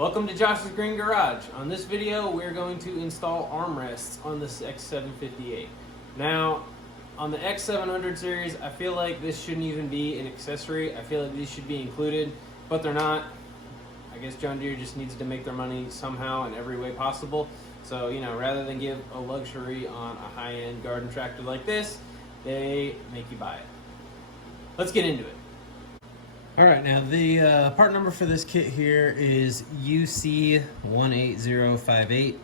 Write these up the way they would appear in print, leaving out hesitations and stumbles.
Welcome to Josh's Green Garage. On this video, we're going to install armrests on this X758. Now, on the X700 series, I feel like this shouldn't even be an accessory. I feel like these should be included, but they're not. I guess John Deere just needs to make their money somehow in every way possible. So, rather than give a luxury on a high-end garden tractor like this, they make you buy it. Let's get into it. All right, now the part number for this kit here is UC18058,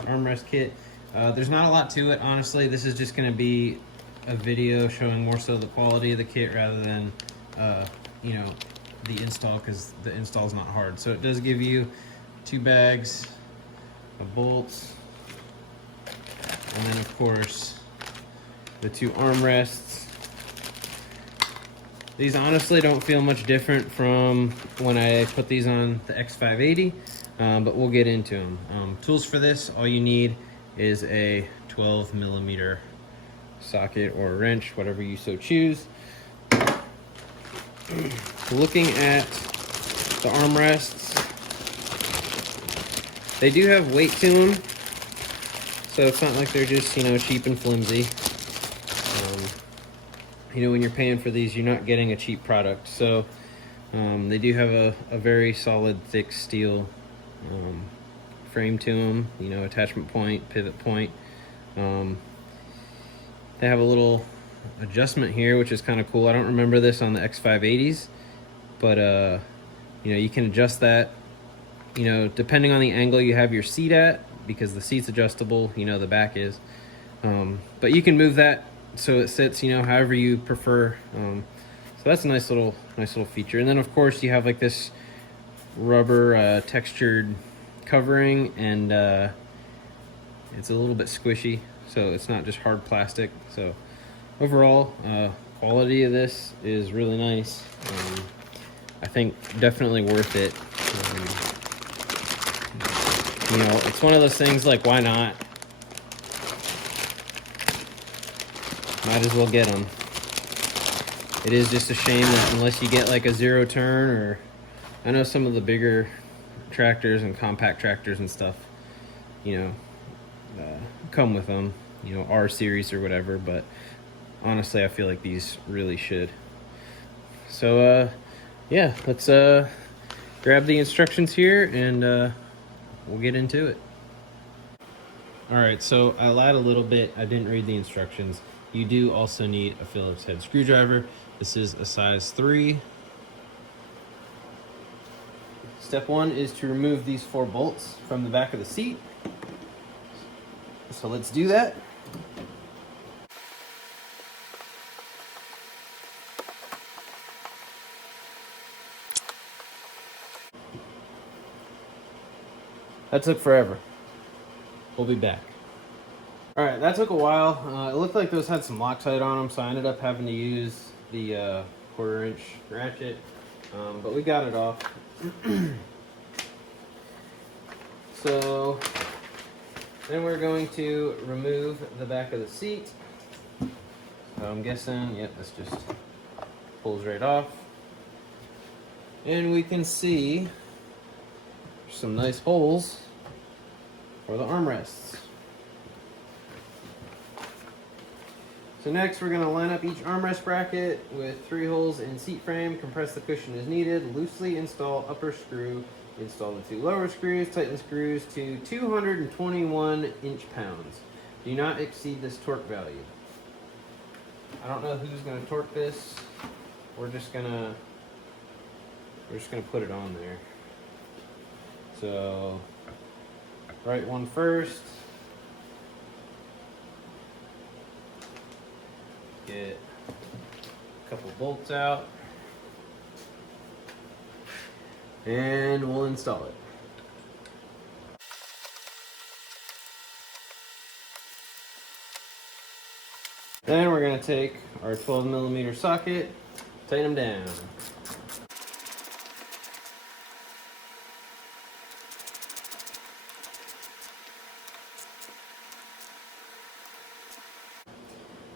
armrest kit. There's not a lot to it, honestly. This is just going to be a video showing more so the quality of the kit rather than, the install, because the install is not hard. So it does give you 2 bags of bolts, and then of course the 2 armrests. These honestly don't feel much different from when I put these on the X580, but we'll get into them. Tools for this, all you need is a 12mm socket or a wrench, whatever you so choose. Looking at the armrests, they do have weight to them, so it's not like they're just, cheap and flimsy. When you're paying for these, you're not getting a cheap product. So they do have a very solid, thick steel frame to them, attachment point, pivot point. They have a little adjustment here, which is kind of cool. I don't remember this on the X580s, but you can adjust that, depending on the angle you have your seat at, because the seat's adjustable, the back is. But you can move that so it sits, however you prefer. So that's a nice little feature. And then of course you have like this rubber textured covering, and it's a little bit squishy, so it's not just hard plastic. So overall, quality of this is really nice. I think definitely worth it. It's one of those things like, why not? Might as well get them. It is just a shame that unless you get like a 0 turn, or I know some of the bigger tractors and compact tractors and stuff, come with them, R series or whatever, but honestly I feel like these really should. So yeah, let's grab the instructions here and we'll get into it. Alright, so I lied a little bit. I didn't read the instructions. You do also need a Phillips head screwdriver. This is a size 3. Step 1 is to remove these 4 bolts from the back of the seat. So let's do that. That took forever. We'll be back. All right, that took a while. It looked like those had some Loctite on them, so I ended up having to use the 1/4 inch ratchet, but we got it off. So then we're going to remove the back of the seat. So I'm guessing, yep, this just pulls right off. And we can see some nice holes for the armrests. So next we're going to line up each armrest bracket with 3 holes in seat frame, compress the cushion as needed, loosely install upper screw, install the 2 lower screws, tighten the screws to 221 inch-pounds. Do not exceed this torque value. I don't know who's going to torque this. We're just gonna put it on there. So right one first. Get a couple bolts out and we'll install it. Then we're going to take our 12mm socket, tighten them down.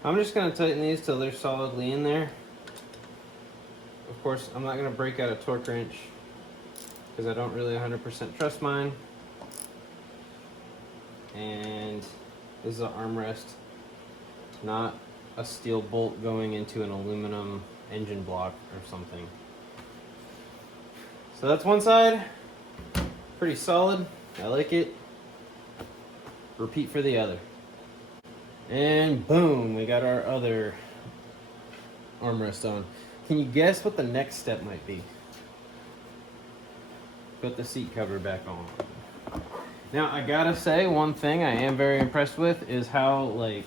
I'm just going to tighten these till they're solidly in there. Of course, I'm not going to break out a torque wrench because I don't really 100% trust mine. And this is an armrest, not a steel bolt going into an aluminum engine block or something. So that's one side, pretty solid, I like it. Repeat for the other. And boom, we got our other armrest on. Can you guess what the next step might be? Put the seat cover back on. Now I gotta say, one thing I am very impressed with is how like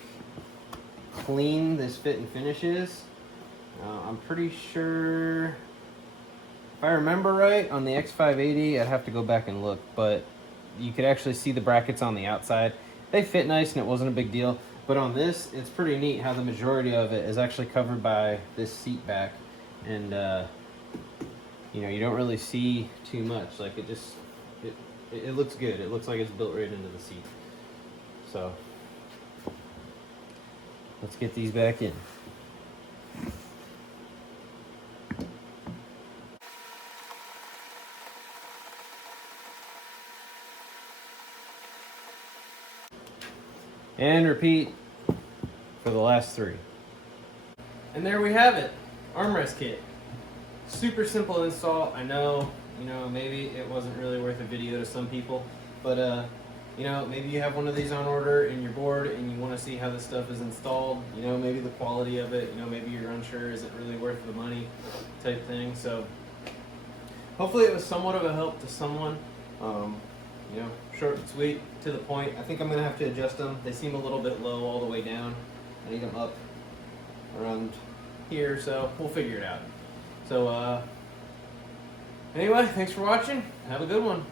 clean this fit and finish is. I'm pretty sure, if I remember right, on the X580, I'd have to go back and look, but you could actually see the brackets on the outside. They fit nice and it wasn't a big deal. But on this, it's pretty neat how the majority of it is actually covered by this seat back. And you know, you don't really see too much. Like it looks good. It looks like it's built right into the seat. So let's get these back in. And repeat for the last 3. And there we have it, armrest kit. Super simple install. I know, you know, maybe it wasn't really worth a video to some people, but you know, maybe you have one of these on order and you're bored and you want to see how this stuff is installed. You know, maybe the quality of it. You know, maybe you're unsure, is it really worth the money, type thing. So hopefully it was somewhat of a help to someone. You know, short and sweet, to the point. I think I'm gonna have to adjust them. They seem a little bit low all the way down. I need them up around here, so we'll figure it out. So anyway, thanks for watching. Have a good one.